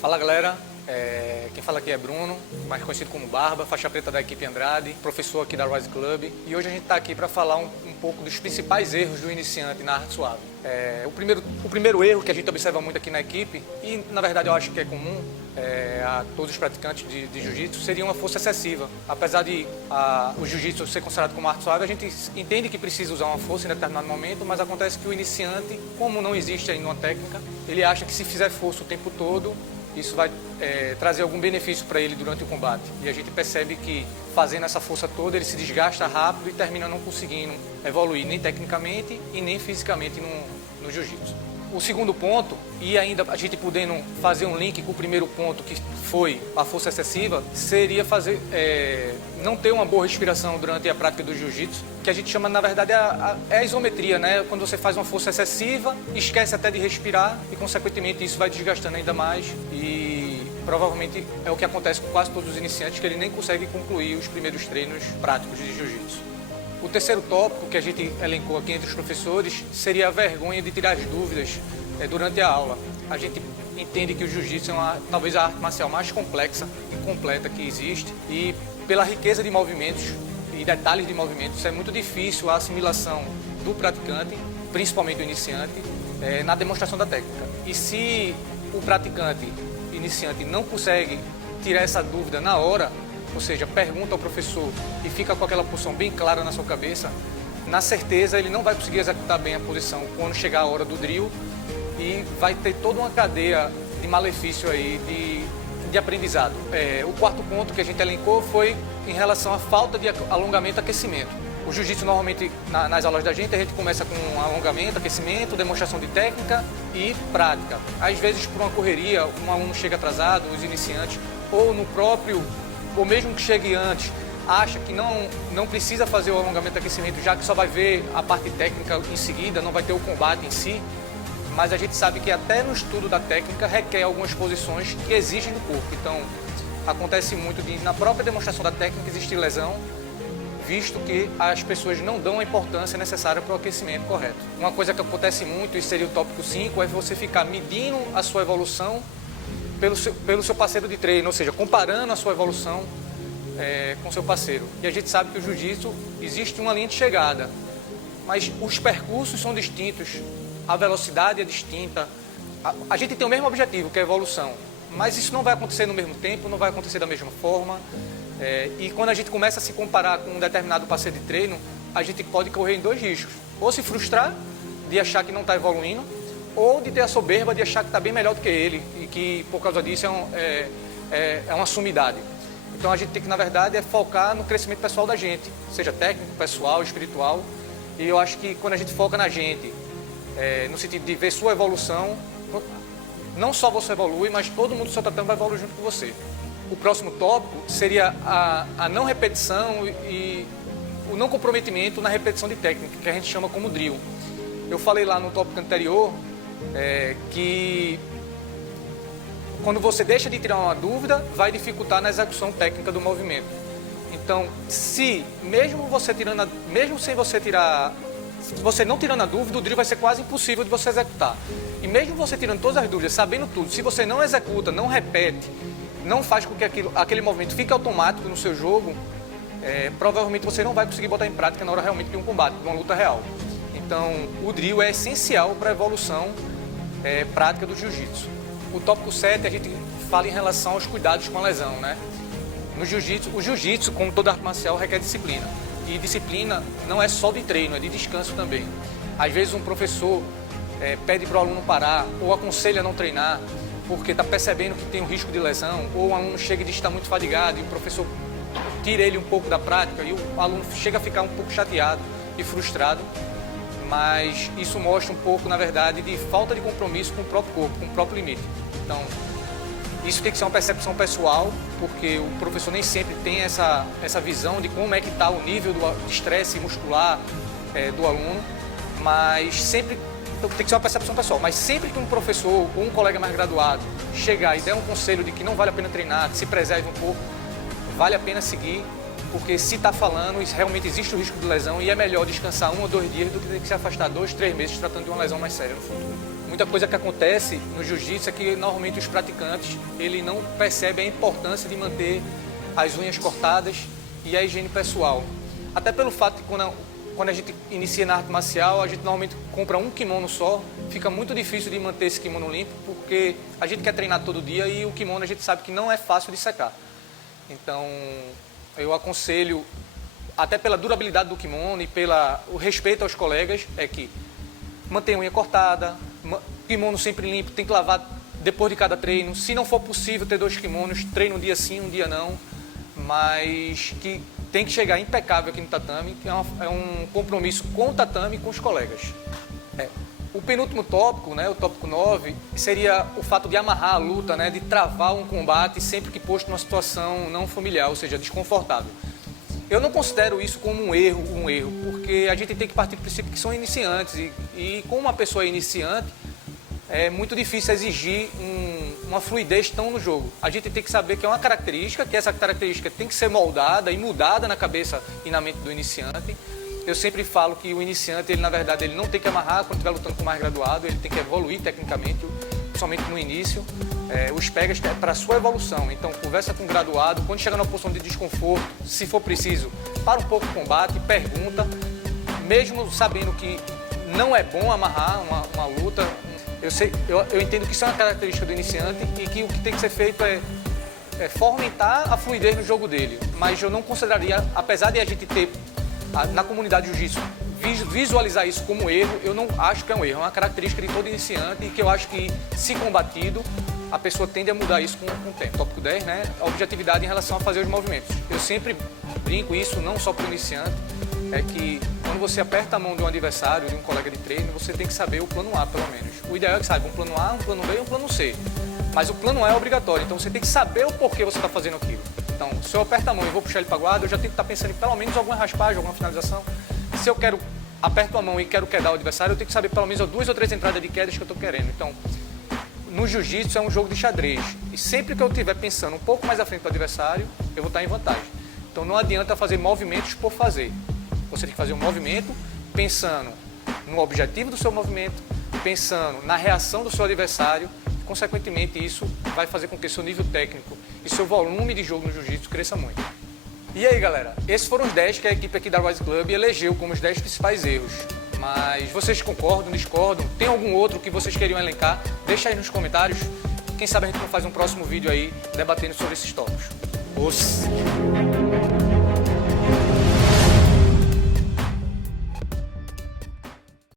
Fala galera, quem fala aqui é Bruno, mais conhecido como Barba, faixa preta da equipe Andrade, professor aqui da Rise Club, e hoje a gente está aqui para falar um pouco dos principais erros do iniciante na arte suave. O primeiro erro que a gente observa muito aqui na equipe, e na verdade eu acho que é comum a todos os praticantes de jiu-jitsu, seria uma força excessiva. Apesar de o jiu-jitsu ser considerado como arte suave, a gente entende que precisa usar uma força em determinado momento, mas acontece que o iniciante, como não existe ainda uma técnica, ele acha que se fizer força o tempo todo, isso vai trazer algum benefício para ele durante o combate. E a gente percebe que fazendo essa força toda, ele se desgasta rápido e termina não conseguindo evoluir nem tecnicamente e nem fisicamente no jiu-jitsu. O segundo ponto, e ainda a gente podendo fazer um link com o primeiro ponto, que foi a força excessiva, seria não ter uma boa respiração durante a prática do jiu-jitsu, que a gente chama, na verdade, a isometria, né? Quando você faz uma força excessiva, esquece até de respirar e, consequentemente, isso vai desgastando ainda mais e provavelmente é o que acontece com quase todos os iniciantes, que ele nem consegue concluir os primeiros treinos práticos de jiu-jitsu. O terceiro tópico que a gente elencou aqui entre os professores seria a vergonha de tirar as dúvidas durante a aula. A gente entende que o jiu-jitsu é talvez a arte marcial mais complexa e completa que existe, e pela riqueza de movimentos e detalhes de movimentos é muito difícil a assimilação do praticante, principalmente do iniciante, na demonstração da técnica. E se o praticante iniciante não consegue tirar essa dúvida na hora, ou seja, pergunta ao professor e fica com aquela posição bem clara na sua cabeça, na certeza ele não vai conseguir executar bem a posição quando chegar a hora do drill e vai ter toda uma cadeia de malefício aí de aprendizado. O quarto ponto que a gente elencou foi em relação à falta de alongamento e aquecimento. O jiu-jitsu normalmente, nas aulas da gente, a gente começa com alongamento, aquecimento, demonstração de técnica e prática. Às vezes, por uma correria, um aluno chega atrasado, os iniciantes, ou mesmo que chegue antes, acha que não precisa fazer o alongamento e aquecimento, já que só vai ver a parte técnica em seguida, não vai ter o combate em si. Mas a gente sabe que até no estudo da técnica requer algumas posições que exigem do corpo. Então, acontece muito na própria demonstração da técnica existir lesão, visto que as pessoas não dão a importância necessária para o aquecimento correto. Uma coisa que acontece muito, e seria o tópico 5, é você ficar medindo a sua evolução pelo seu parceiro de treino, ou seja, comparando a sua evolução com o seu parceiro. E a gente sabe que o jiu-jitsu existe uma linha de chegada, mas os percursos são distintos, a velocidade é distinta. A gente tem o mesmo objetivo, que é a evolução, mas isso não vai acontecer no mesmo tempo, não vai acontecer da mesma forma. E quando a gente começa a se comparar com um determinado parceiro de treino, a gente pode correr em dois riscos: ou se frustrar de achar que não está evoluindo, ou de ter a soberba de achar que está bem melhor do que ele e que por causa disso é uma sumidade. Então a gente tem que, na verdade, focar no crescimento pessoal da gente, seja técnico, pessoal, espiritual. E eu acho que quando a gente foca na gente, no sentido de ver sua evolução, não só você evolui, mas todo mundo do seu tatame vai evoluir junto com você. O próximo tópico seria a não repetição e o não comprometimento na repetição de técnica, que a gente chama como drill. Eu falei lá no tópico anterior que quando você deixa de tirar uma dúvida, vai dificultar na execução técnica do movimento. Então, se você não tirando a dúvida, o drill vai ser quase impossível de você executar. E mesmo você tirando todas as dúvidas, sabendo tudo, se você não executa, não repete, não faz com que aquele movimento fique automático no seu jogo, provavelmente você não vai conseguir botar em prática na hora realmente de um combate, de uma luta real. Então, o drill é essencial para a evolução prática do jiu-jitsu. O tópico 7, a gente fala em relação aos cuidados com a lesão, né? No jiu-jitsu, o jiu-jitsu, como toda arte marcial, requer disciplina. E disciplina não é só de treino, é de descanso também. Às vezes um professor pede para o aluno parar ou aconselha a não treinar porque está percebendo que tem um risco de lesão, ou o aluno chega e diz que está muito fadigado e o professor tira ele um pouco da prática e o aluno chega a ficar um pouco chateado e frustrado. Mas isso mostra um pouco, na verdade, de falta de compromisso com o próprio corpo, com o próprio limite. Então, isso tem que ser uma percepção pessoal, porque o professor nem sempre tem essa visão de como é que está o nível de estresse muscular do aluno, mas sempre tem que ser uma percepção pessoal. Mas sempre que um professor ou um colega mais graduado chegar e der um conselho de que não vale a pena treinar, que se preserve um pouco, vale a pena seguir, porque se está falando, realmente existe o risco de lesão e é melhor descansar 1 ou 2 dias do que ter que se afastar 2, 3 meses tratando de uma lesão mais séria no futuro. muita coisa que acontece no jiu-jitsu é que normalmente os praticantes ele não percebem a importância de manter as unhas cortadas e a higiene pessoal. Até pelo fato de quando a gente inicia na arte marcial, a gente normalmente compra um kimono só, fica muito difícil de manter esse kimono limpo, porque a gente quer treinar todo dia e o kimono a gente sabe que não é fácil de secar. Então, eu aconselho, até pela durabilidade do kimono e o respeito aos colegas, é que mantenha a unha cortada, kimono sempre limpo, tem que lavar depois de cada treino. Se não for possível ter 2 kimonos, treino um dia sim, um dia não, mas que tem que chegar impecável aqui no tatame, que é um compromisso com o tatame e com os colegas. O penúltimo tópico, né, o tópico 9, seria o fato de amarrar a luta, né, de travar um combate sempre que posto numa situação não familiar, ou seja, desconfortável. Eu não considero isso como um erro, porque a gente tem que partir do princípio que são iniciantes e como uma pessoa é iniciante, é muito difícil exigir uma fluidez tão no jogo. A gente tem que saber que é uma característica, que essa característica tem que ser moldada e mudada na cabeça e na mente do iniciante. Eu sempre falo que o iniciante, ele na verdade, ele não tem que amarrar quando estiver lutando com o mais graduado, ele tem que evoluir tecnicamente, principalmente no início. Os pegas é para a sua evolução, então conversa com o graduado, quando chegar numa posição de desconforto, se for preciso, para um pouco o combate, pergunta, mesmo sabendo que não é bom amarrar uma luta. Eu entendo que isso é uma característica do iniciante e que o que tem que ser feito é fomentar a fluidez no jogo dele. Mas eu não consideraria, apesar de a gente ter na comunidade jiu-jitsu visualizar isso como erro, eu não acho que é um erro, é uma característica de todo iniciante e que eu acho que, se combatido, a pessoa tende a mudar isso com o tempo. Tópico 10, né? A objetividade em relação a fazer os movimentos. Eu sempre brinco isso, não só para o iniciante, é que quando você aperta a mão de um adversário, de um colega de treino, você tem que saber o plano A, pelo menos. O ideal é que saiba um plano A, um plano B e um plano C. Mas o plano A é obrigatório, então você tem que saber o porquê você está fazendo aquilo. Então, se eu aperto a mão e vou puxar ele para a guarda, eu já tenho que estar pensando em pelo menos alguma raspagem, alguma finalização. Se eu aperto a mão e quero quedar o adversário, eu tenho que saber pelo menos 2 ou 3 entradas de quedas que eu estou querendo. Então, no jiu-jitsu é um jogo de xadrez. E sempre que eu estiver pensando um pouco mais à frente do adversário, eu vou estar em vantagem. Então, não adianta fazer movimentos por fazer. Você tem que fazer um movimento pensando no objetivo do seu movimento, pensando na reação do seu adversário. Consequentemente, isso vai fazer com que seu nível técnico e seu volume de jogo no jiu-jitsu cresça muito. E aí, galera, esses foram os 10 que a equipe aqui da Rise Club elegeu como os 10 principais erros. Mas vocês concordam, discordam? Tem algum outro que vocês queriam elencar? Deixa aí nos comentários. Quem sabe a gente não faz um próximo vídeo aí debatendo sobre esses tópicos. Os...